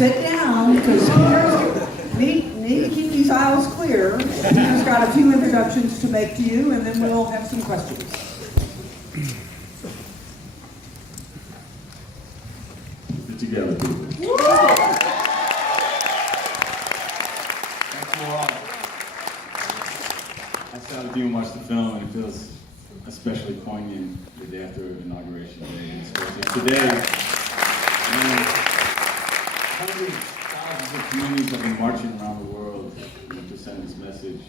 sit down, because need to keep these aisles clear. Peter's got a few introductions to make to you, and then we'll have some questions. Keep it together, people. Thank you all. I sat with you and watched the film, and it feels especially poignant the day after Inauguration Day. And especially today, when hundreds, thousands of communities have been marching around the world to send this message.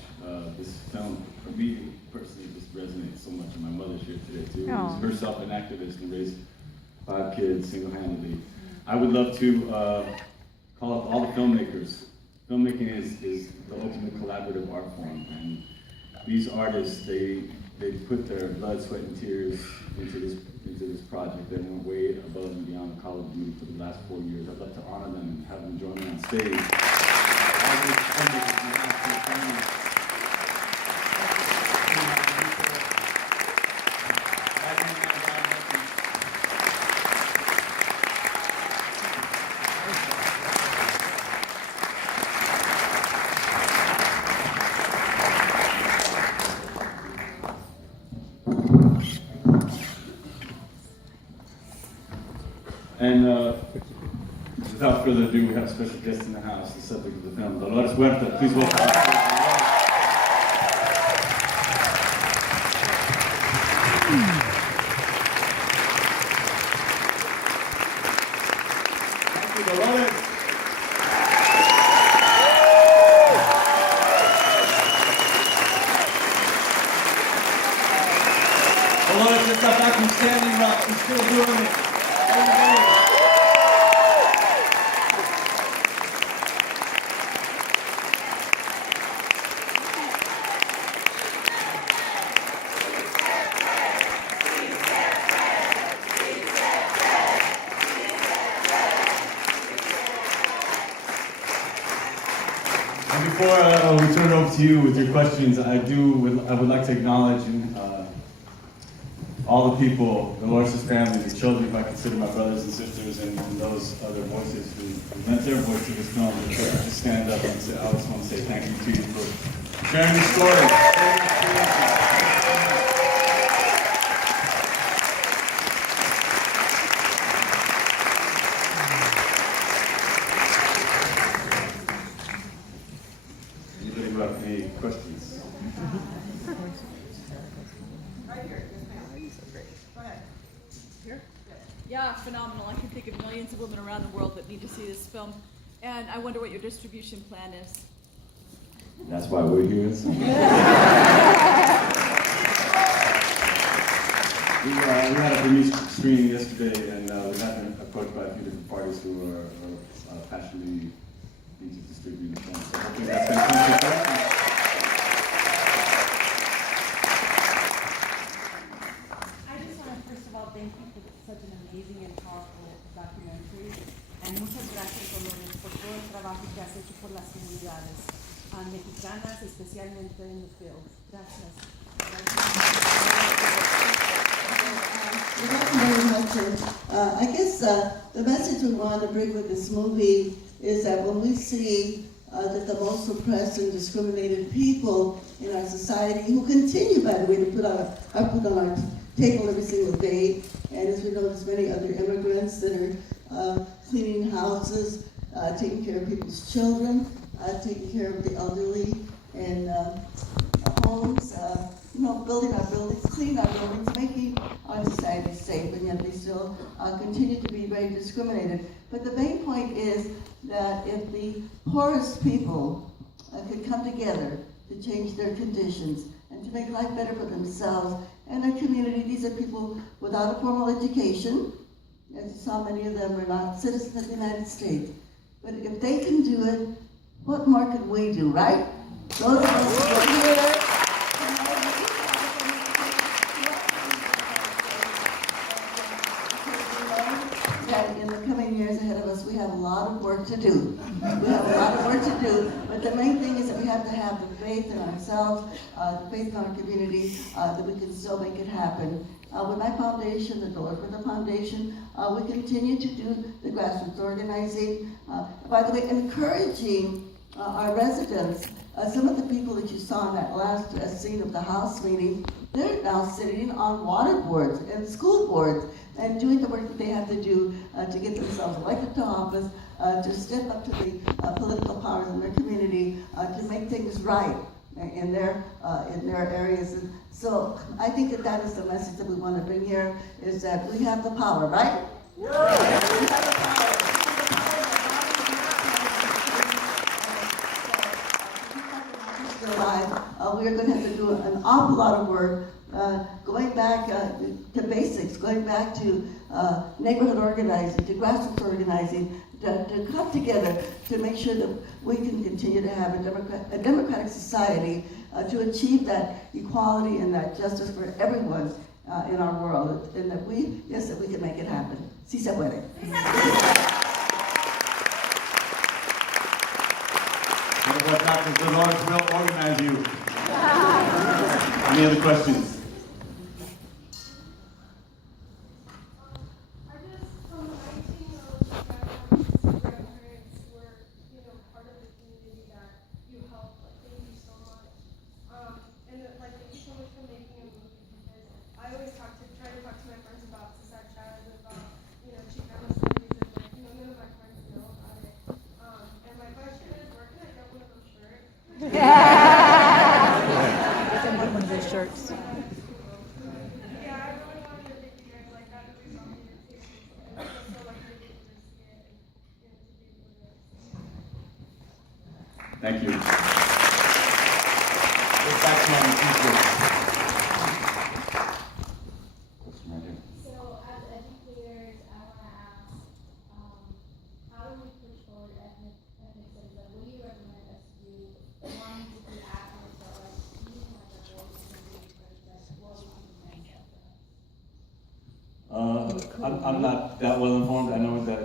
This film, for me personally, just resonates so much. And my mother's here today too. She's herself an activist and raised 5 kids single-handedly. I would love to call up all the filmmakers. Filmmaking is the ultimate collaborative art form, and these artists, they put their blood, sweat, and tears into this project. They went way above and beyond the Call of Duty for the last 4 years. I'd love to honor them and have them join me on stage. All these filmmakers, you have to find And without further ado, we have a special guest in the house, the subject of the film, Dolores Huerta. Please welcome her. Thank you, Dolores. Dolores just got back from Standing Rock. She's still doing it. And before we turn it over to you with your questions, I would like to acknowledge all the people, Dolores' family, the children, who I consider my brothers and sisters, and those other voices who lent their voice to this film. Just stand up and say, I just want to say thank you to you for sharing the story. Anybody who have any questions? Right here. Go ahead. Here? Yeah, phenomenal. I can think of millions of women around the world that need to see this film. And I wonder what your distribution plan is. That's why we're here. We had a premiere screening yesterday, and we have been approached by a few different parties who are passionately need to distribute the film. So hopefully that's going to come to fruition. I just want to first of all thank you for such an amazing and powerful documentary. And muchas gracias, Dolores, por todo el trabajo que has hecho por las comunidades mexicanas, especialmente en the field. Gracias. Thank you very much. I guess the message we want to bring with this movie is that when we see that the most oppressed and discriminated people in our society, who continue, by the way, to put on our table every single day, and as we know, there's many other immigrants that are cleaning houses, taking care of people's children, taking care of the elderly, and homes, building our buildings, cleaning our buildings, making our society safe, and yet they still continue to be very discriminated. But the main point is that if the poorest people could come together to change their conditions and to make life better for themselves and their community, these are people without a formal education, as you saw, many of them are not citizens of the United States. But if they can do it, what more could we do, right? Those of us who are here, that in the coming years ahead of us, we have a lot of work to do. We have a lot of work to do, but the main thing is that we have to have the faith in ourselves, the faith in our community, that we can still make it happen. With my foundation, the Dolores Huerta Foundation, we continue to do the grassroots organizing. By the way, encouraging our residents. Some of the people that you saw in that last scene of the House meeting, they're now sitting on water boards and school boards and doing the work that they have to do to get themselves elected to office, to step up to the political powers in their community, to make things right in their areas. And so I think that that is the message that we want to bring here, is that we have the power, right? We have the power. We are going to have to do an awful lot of work, going back to basics, going back to neighborhood organizing, to grassroots organizing, to come together to make sure that we can continue to have a democratic society, to achieve that equality and that justice for everyone in our world, and that we can make it happen. Si se puede. Dr. Dolores will organize you. Any other questions? I just, from the 19 of grandparents were, part of the community that you helped. Like, thank you so much. And thank you so much for making a movie, because I always try to talk to my friends about society childhood, about, Chicano studies, and none of my friends know about it. And my question is, where can I get one of those shirts? One of those shirts. Yeah, I really wanted to thank you guys. Like, that would be something to take. I feel so lucky to be able to see it and to be able to. Thank you. Get back to our teachers. Question right here. So, as educators, I want to ask, how do we push forward ethnic studies? Like, what do you recommend us to do? One, to be active, but like, using like a voice and research, like, what would you recommend for us? I'm not that well informed. I know that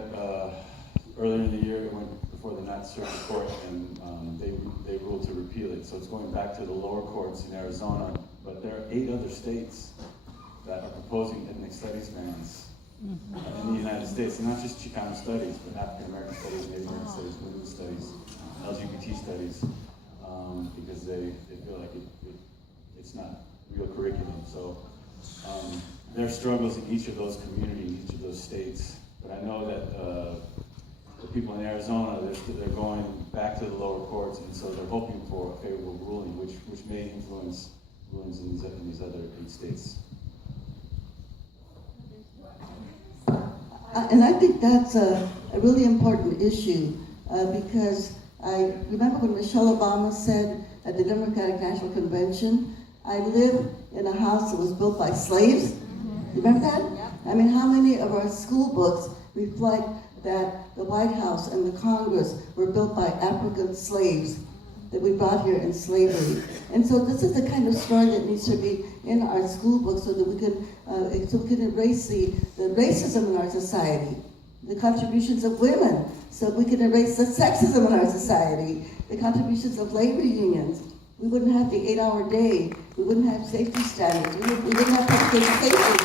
earlier in the year it went before the Ninth Circuit Court, and they ruled to repeal it. So it's going back to the lower courts in Arizona. But there are 8 other states that are proposing ethnic studies bans in the United States, and not just Chicano studies, but African American studies, Native American studies, women's studies, LGBT studies, because they feel like it's not real curriculum. So there are struggles in each of those communities, each of those states. But I know that the people in Arizona, they're going back to the lower courts, and so they're hoping for a favorable ruling, which may influence rulings in these other 8 states. And I think that's a really important issue, because I remember when Michelle Obama said at the Democratic National Convention, I live in a house that was built by slaves. You remember that? I mean, how many of our school books reflect that the White House and the Congress were built by African slaves that we brought here in slavery? And so this is the kind of story that needs to be in our school books, so that we can erase the racism in our society, the contributions of women, so we can erase the sexism in our society, the contributions of labor unions. We wouldn't have the 8-hour day. We wouldn't have safety standards. We wouldn't have public education.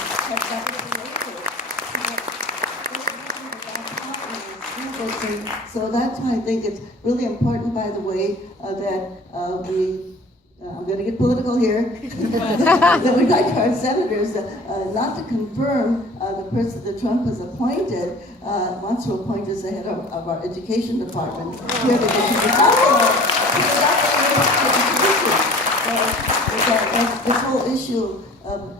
So that's why I think it's really important, by the way, that I'm going to get political here, that we'd like our senators not to confirm the person that Trump has appointed, wants to appoint as the head of our education department here to this whole issue of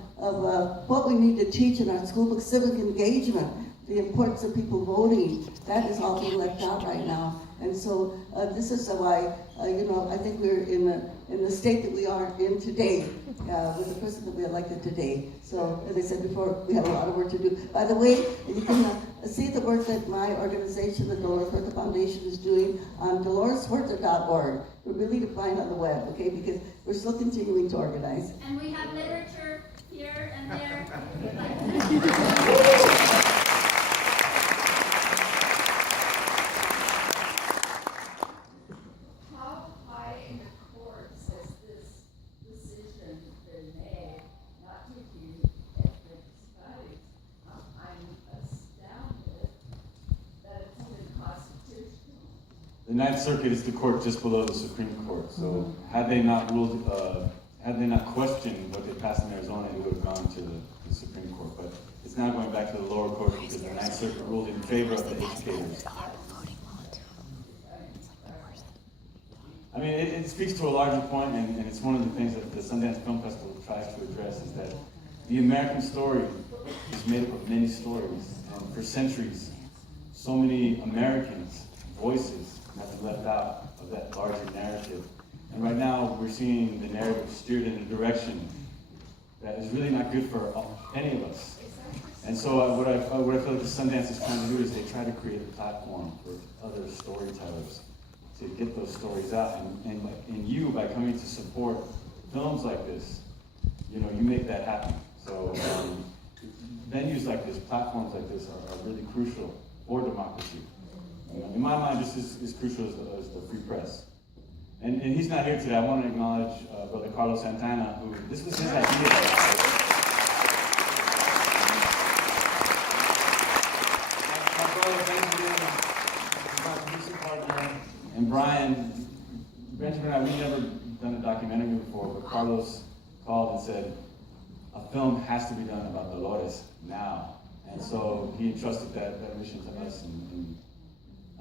what we need to teach in our school book, civic engagement, the importance of people voting, that is all being left out right now. And so this is why, I think we're in the state that we are in today, with the person that we elected today. So, as I said before, we have a lot of work to do. By the way, you can see the work that my organization, the Dolores Huerta Foundation, is doing on doloreshuerta.org. We're really to find on the web, okay, because we're still continuing to organize. And we have literature here and there. How high Ninth Circuit is the court just below the Supreme Court. So had they not ruled, had they not questioned what they passed in Arizona, it would have gone to the Supreme Court. But it's now going back to the lower court because the Ninth Circuit ruled in favor of the educators. I mean, it speaks to a larger point, and it's one of the things that the Sundance Film Festival tries to address, is that the American story is made up of many stories, and for centuries, so many Americans' voices have been left out of that larger narrative. And right now, we're seeing the narrative steered in a direction that is really not good for any of us. And so what I feel like the Sundance is trying to do is they try to create a platform for other storytellers to get those stories out. And you, by coming to support films like this, you know, you make that happen. So venues like this, platforms like this are really crucial for democracy. You know, in my mind, just as crucial as the free press. And he's not here today. I want to acknowledge Brother Carlos Santana, who, this was his idea. My brother Benjamin, my producer partner, and Benjamin and I, we've never done a documentary before, but Carlos called and said, a film has to be done about Dolores now. And so he entrusted that mission to us, and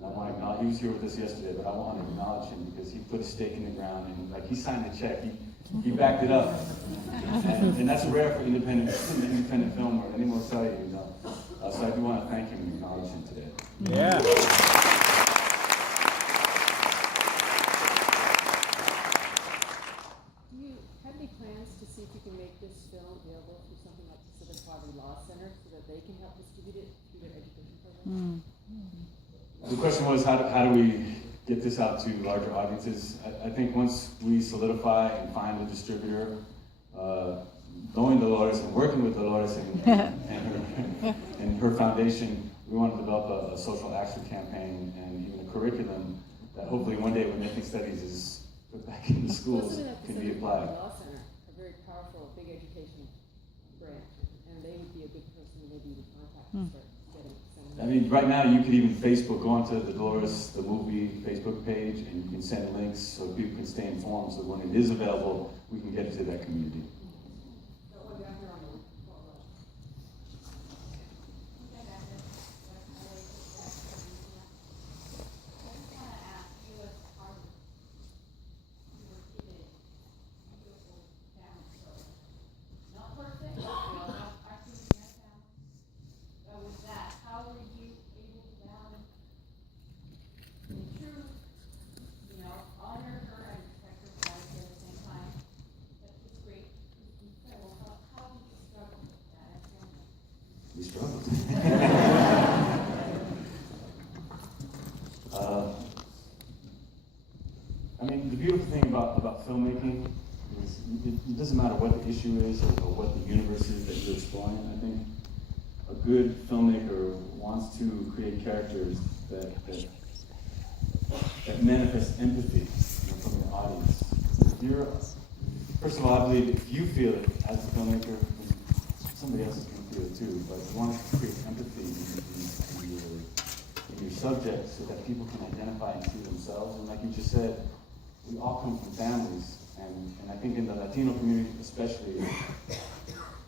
I want to acknowledge, he was here with us yesterday, but I want to acknowledge him because he put a stake in the ground, and like he signed a check, he backed it up. And that's rare for independent film or anyone will tell you, you know. So I do want to thank him and acknowledge him today. Yeah. Do you have any plans to see if you can make this film available through something like the Southern Poverty Law Center so that they can help distribute it through their education program? The question was, how do we get this out to larger audiences? I think once we solidify and find a distributor, knowing Dolores and working with Dolores and her foundation, we want to develop a social action campaign and even a curriculum that hopefully one day when ethnic studies is put back into schools can be applied. Law Center, a very powerful, big education branch, and they would be a good person maybe to contact to start getting some. I mean, right now you could even Facebook, go onto the Dolores, the movie Facebook page, and you can send links so people can stay informed, so when it is available, we can get it to that community. We struggled. I mean, the beautiful thing about filmmaking is it doesn't matter what the issue is or what the universe is that you're exploring. I think a good filmmaker wants to create characters that manifest empathy, you know, from the audience. First of all, I believe if you feel it as a filmmaker, somebody else is going to feel it too. But you want to create empathy in your subject so that people can identify and see themselves. And like you just said, we all come from families, and I think in the Latino community especially,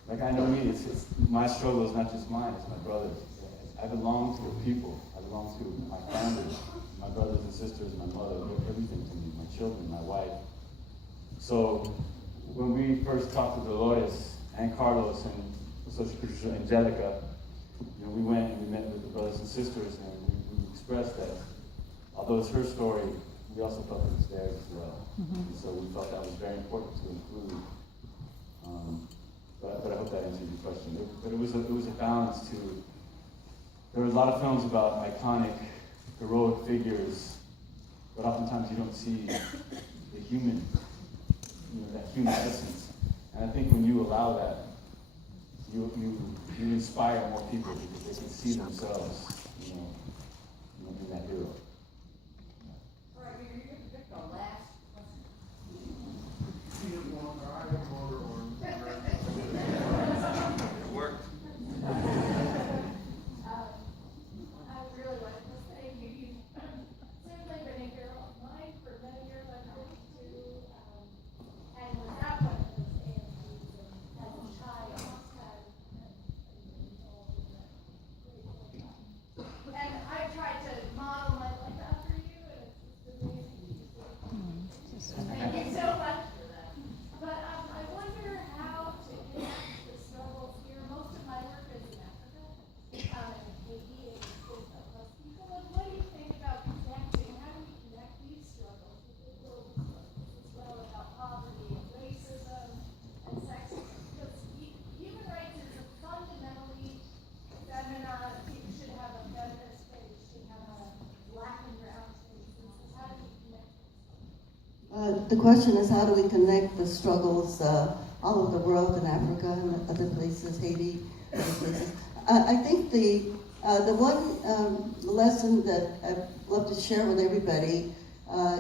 like I know me, it's my struggle is not just mine, it's my brother's. I belong to a people. I belong to my family, my brothers and sisters, my mother, everything to me, my children, my wife. So when we first talked to Dolores and Carlos and Associate Producer Angelica, you know, we went and we met with the brothers and sisters, and we expressed that although it's her story, we also felt it was theirs as well. And so we felt that was very important to include. But I hope that answered your question. But it was a balance to. There were a lot of films about iconic, heroic figures, but oftentimes you don't see the human, you know, that human essence. And I think when you allow that, you inspire more people because they can see themselves, you know, in that hero. All right, you're going to pick the last question. It worked. I really wanted to thank you. You simply been a hero the question is, how do we connect the struggles all over the world, in Africa and other places, Haiti, other places? I think the one lesson that I'd love to share with everybody,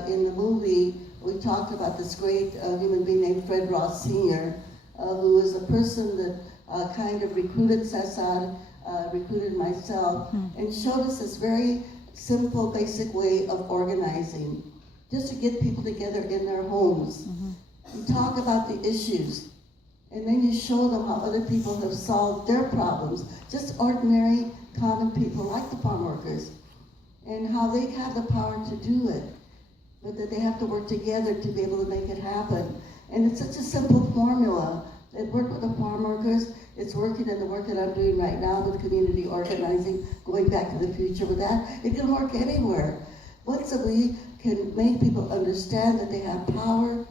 in the movie, we talked about this great human being named Fred Ross Sr., who was a person that kind of recruited Cesar, recruited myself, and showed us this very simple, basic way of organizing, just to get people together in their homes. You talk about the issues, and then you show them how other people have solved their problems, just ordinary, common people like the farm workers, and how they have the power to do it, but that they have to work together to be able to make it happen. And it's such a simple formula. It worked with the farm workers. It's working in the work that I'm doing right now with community organizing, going back to the future with that. It can work anywhere. Once we can make people understand that they have power,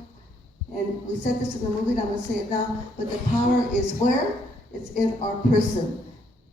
and we said this in the movie, and I'm going to say it now, but the power is where? It's in our person.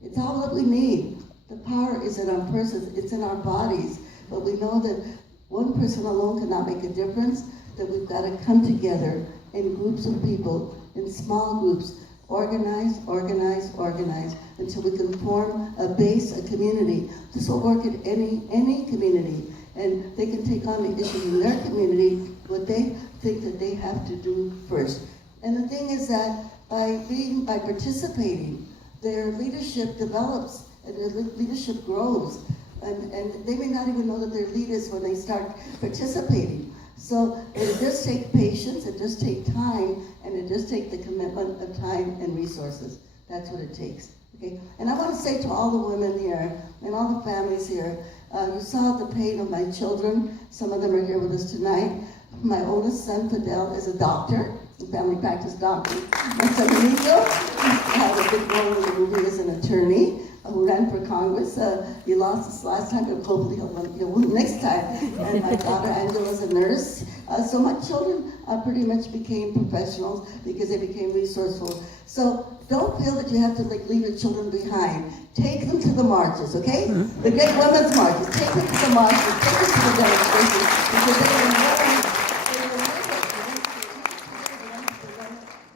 It's all that we need. The power is in our person. It's in our bodies. But we know that one person alone cannot make a difference, that we've got to come together in groups of people, in small groups, organize, organize, organize, until we can form a base, a community. This will work in any community, and they can take on the issues in their community, what they think that they have to do first. And the thing is that by participating, their leadership develops and their leadership grows, and they may not even know that they're leaders when they start participating. So it does take patience, it does take time, and it does take the commitment of time and resources. That's what it takes. Okay? And I want to say to all the women here and all the families here, you saw the pain of my children. Some of them are here with us tonight. My oldest son, Fidel, is a doctor, a family practice doctor. My son, Nico, had a big role in the movie as an attorney who ran for Congress. He lost this last time, but hopefully he'll win next time. And my daughter, Angela's a nurse. So my children pretty much became professionals because they became resourceful. So don't feel that you have to leave your children behind. Take them to the marches, okay? The great women's marches. Take them to the marches. Take them to the demonstrations, because they will learn.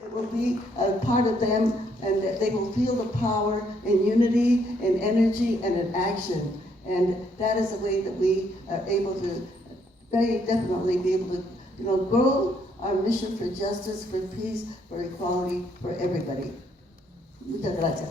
It will be a part of them, and they will feel the power in unity, in energy, and in action. And that is a way that we are able to very definitely be able to, grow our mission for justice, for peace, for equality, for everybody. Muchas gracias.